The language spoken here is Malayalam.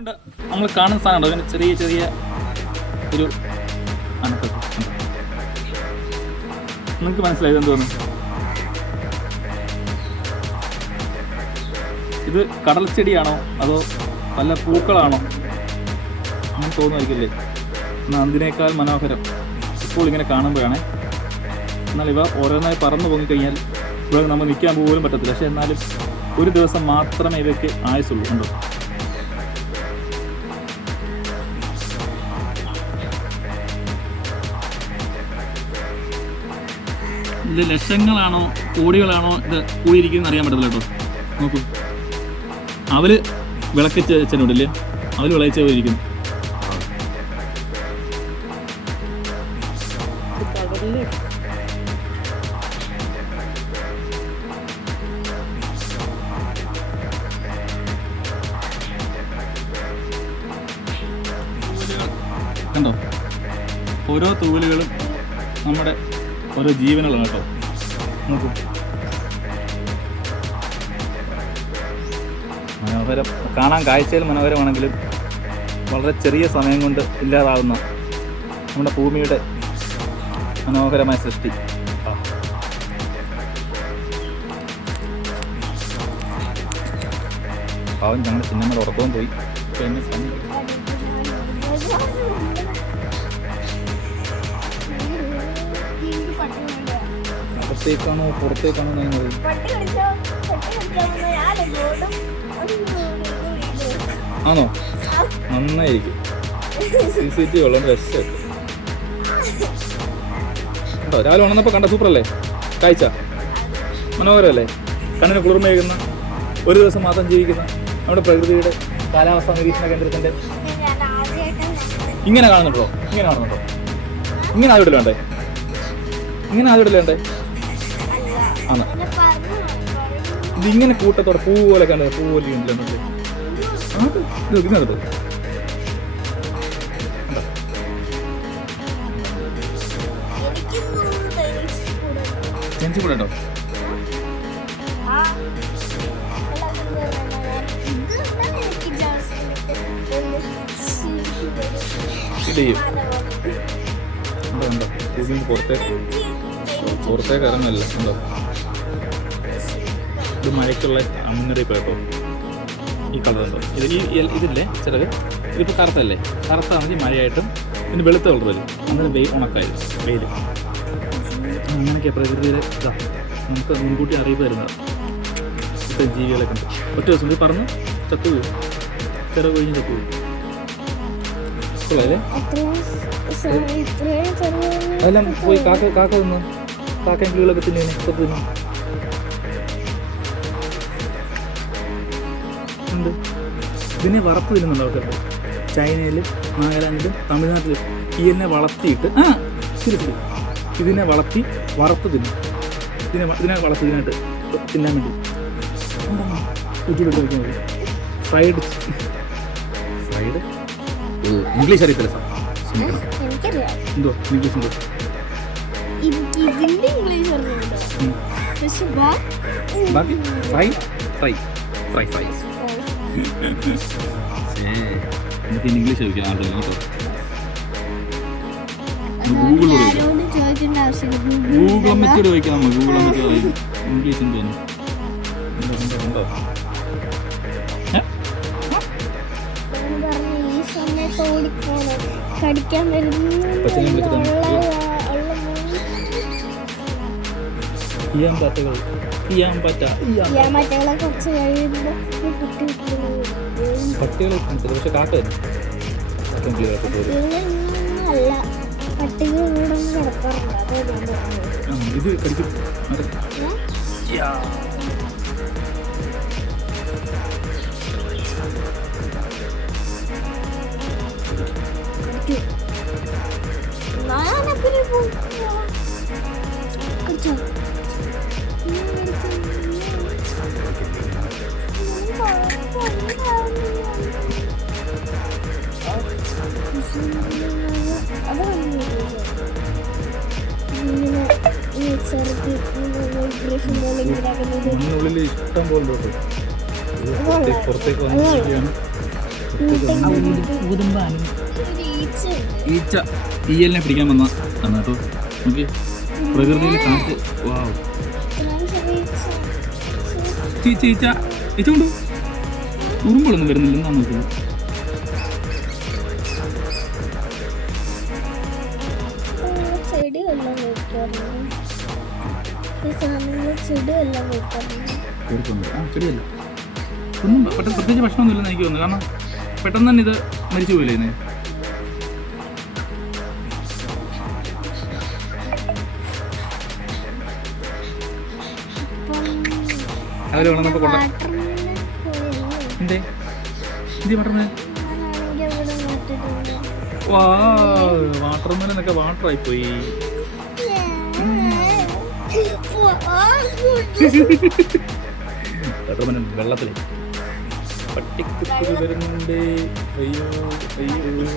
ഉണ്ട്. നമ്മൾ കാണുന്ന സാധനം അങ്ങനെ ചെറിയ ചെറിയ ഒരു നിങ്ങൾക്ക് മനസ്സിലായത് എന്തോന്നു ഇത് കടൽ ചെടിയാണോ? അതോ നല്ല പൂക്കളാണോ? അങ്ങനെ തോന്നുമായിരിക്കില്ലേ? എന്നാൽ അതിനേക്കാൾ മനോഹരം. ഇപ്പോൾ ഇങ്ങനെ കാണുമ്പോഴാണ്. എന്നാൽ ഇവ ഓരോന്നായി പറന്നു പൊങ്ങിക്കഴിഞ്ഞാൽ ഇവിടെ നമ്മൾ നിൽക്കാൻ പോലും പറ്റത്തില്ല. പക്ഷെ എന്നാലും ഒരു ദിവസം മാത്രമേ ഇവയ്ക്ക് ആയുസുള്ളൂ ഉണ്ടോ? ഇത് ലക്ഷങ്ങളാണോ കോടികളാണോ ഇത് കൂടിയിരിക്കുന്നത് അറിയാൻ പറ്റത്തില്ല കേട്ടോ. നോക്കൂ. അവൽ വിളക്കിച്ച് അച്ഛനോടില്ലേ അവൽ വിളയിച്ച പോയിരിക്കുന്നു കണ്ടോ? ഓരോ തൂവലുകളും നമ്മുടെ ഓരോ ജീവനുകളാണ് കേട്ടോ. മനോഹരം. കാണാൻ കാഴ്ചയിൽ മനോഹരമാണെങ്കിലും വളരെ ചെറിയ സമയം കൊണ്ട് ഇല്ലാതാവുന്ന നമ്മുടെ ഭൂമിയുടെ മനോഹരമായ സൃഷ്ടി. പാവം ഞങ്ങളുടെ ചിഹ്നങ്ങൾ ഉറക്കവും പോയി. ഇപ്പൊ അകത്തേക്കാണോ പുറത്തേക്കാണോ നീങ്ങുന്നത്. ആണോ? നന്നായിരിക്കും. സി സി ടി വി ഉള്ളത് രസം കേട്ടോ രാവിലെ ഉണർന്നപ്പോൾ കണ്ട സൂപ്പറല്ലേ? കാഴ്ച. മനോഹരമല്ലേ? കണ്ണിന് കുളിർമയേകുന്ന ഒരു ദിവസം മാത്രം ജീവിക്കുന്ന നമ്മുടെ പ്രകൃതിയുടെ കാലാവസ്ഥാ നിരീക്ഷണ കേന്ദ്രത്തിന്റെ ഇങ്ങനെ കാണുന്നുണ്ടോ? ഇങ്ങനെ കാണുന്നുണ്ടോ ഇങ്ങനെ ആദ്യം വേണ്ടേ ഇങ്ങനെ ആദ്യം ഇടലേണ്ടേ ആണ് ഇതിങ്ങനെ കൂട്ടത്തോടെ പൂ പോലെ കണ്ടേ? പൂ പോലെ ഉണ്ടല്ലോ ഇതിനകത്ത് ജനിച്ചു കൂടെ കേട്ടോ ഇത് ചെയ്യും. ഉണ്ടോ പുറത്തേക്ക് പുറത്തേക്ക് ഇറങ്ങല്ല ഉണ്ടോ ഇത് മഴയ്ക്കുള്ള മുന്നറിയിപ്പ് കേട്ടോ ഈ കളർ ഉണ്ടോ? ഇത് ഈ ഇതില്ലേ ചിലത്? ഇതിപ്പോൾ കറുത്തല്ലേ? കറുത്താണെങ്കിൽ മഴയായിട്ടും പിന്നെ വെളുത്ത കളർ വരും. അന്നേരം വെയിൽ ഉണക്കായി. വെയിൽ. അങ്ങനെയൊക്കെ പ്രകൃതിയിൽ നമുക്ക് മുൻകൂട്ടി അറിയിപ്പ് തരുന്നത്. ഇപ്പം ജീവികളൊക്കെ ഉണ്ട്. ഒറ്റ ദിവസം ചത്തു ചത്തുപോയി. ചിറ കൊഴിഞ്ഞ് ചത്തുപോയി. അതെല്ലാം പോയി കാക്ക കാക്ക തിന്ന്? കാക്കയും കിളികളൊക്കെ തിന്നു ചത്തു തിന്നു. ഉണ്ട് ഇതിനെ വറുത്ത് തിന്നുന്നുണ്ടോ കേട്ടോ ചൈനയിലും നാഗാലാൻഡിലും തമിഴ്നാട്ടിലും ഈ എന്നെ വളർത്തിയിട്ട് ആ ശരി ശരി. ഇതിനെ വളർത്തി വറുത്ത് തിന്നു. ഇതിനെ ഇതിനെ വളർത്തി ഇതിനായിട്ട് തിന്നാൻ വേണ്ടി. നോക്കിയാൽ ഫ്രൈഡ് ഫ്രൈഡ് ഇംഗ്ലീഷ് അറിയത്തില്ല സാർ. എന്തോ ഇംഗ്ലീഷ് എന്തോ ഇതിന്റെ ഇംഗ്ലീഷ് അറിഞ്ഞിട്ടുണ്ടോ ഉം. പക്ഷെ ബാക്കി ഫ്രൈ ഫ്രൈ ഫ്രൈ ഫ്രൈ. എനിക്ക് ഇംഗ്ലീഷ് ചോദിക്കാം കേട്ടോ? ആരോടും ചോദിക്കേണ്ട ആവശ്യമില്ല. ഗൂഗിൾ അമ്മച്ചോട് ചോദിക്കാം നമ്മൾ ഗൂഗിൾ അമ്മച്ചോട് ഇംഗ്ലീഷ് എന്തോന്നു ഉണ്ടോ ഉണ്ടോ ഉണ്ടോ ചെയ്യാൻ പറ്റുകൾ ചെയ്യാൻ പറ്റ ചെയ്യാൻ ഞാൻ മറ്റേ കുറച്ച് കഴിയുമ്പോ ഈ കുട്ടി പട്ടികളെ കാണിച്ചത്. പക്ഷെ കാക്ക തന്നെ. കാക്കയും കിളികളൊക്കെ പോരും. ഇത് പട്ടിക ഇവിടെ കിടക്കാറുണ്ട് അതോ ഞാൻ മണ്ണിനുള്ളിൽ ഇഷ്ടം പോലെ പുറത്തേക്ക് വന്നിരിക്കുകയാണ് ഈച്ച ഈയലിനെ പിടിക്കാൻ വന്ന ആണ് കേട്ടോ. നമുക്ക് പ്രകൃതിയിൽ കാറ്റ് വാവ് ഈച്ച. ചീച്ച ഈച്ച ഈച്ച കൊണ്ടു. ഉറുമ്പുകളൊന്നും വരുന്നില്ലെന്നാണ് നോക്കുന്നത് ചെടിയെല്ലാം ചെടിയെല്ലാം. ഒന്നും പെട്ടെന്ന് പ്രത്യേകിച്ച് ഭക്ഷണമൊന്നുമില്ലെന്ന് എനിക്ക് തോന്നുന്നു. കാരണം പെട്ടെന്ന് തന്നെ ഇത് മരിച്ചു പോയില്ലേ ഇതിനെ? ഇപ്പം അതിൽ വേണം നമുക്ക് കൊണ്ട എന്തേ ഇത് വാട്ടർമെലൻ വാ അവിടെ നട്ടിട്ടുണ്ട് വാ വാട്ടർമെലനൊക്കെ വാട്ടറായി പോയി. വാട്ടർമെലൻ പട്ടിക്കുത്തി വരുന്നുണ്ട്. അയ്യോ അയ്യോ.